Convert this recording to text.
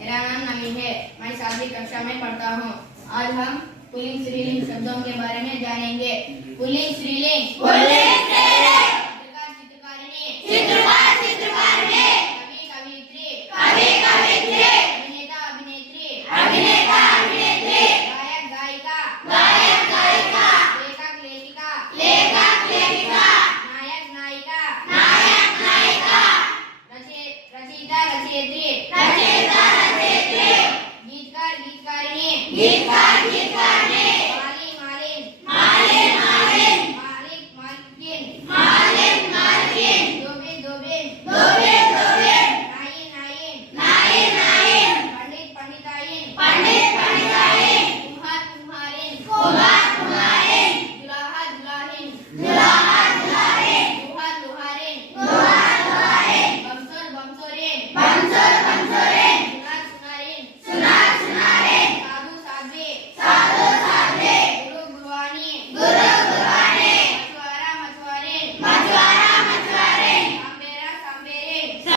मेरा नाम नवीन है। मैं 7वीं कक्षा में पढ़ता हूँ। आज हम पुल्लिंग स्त्रीलिंग शब्दों के बारे में जानेंगे। पुल्लिंग स्त्रीलिंग चित्रकार चित्रकारिणी कवि कवियत्री अभिनेता अभिनेत्री गायक गायिका लेखक लेखिका नायक नायिका रचयिता रचयित्री गीतकार गीतकारिणी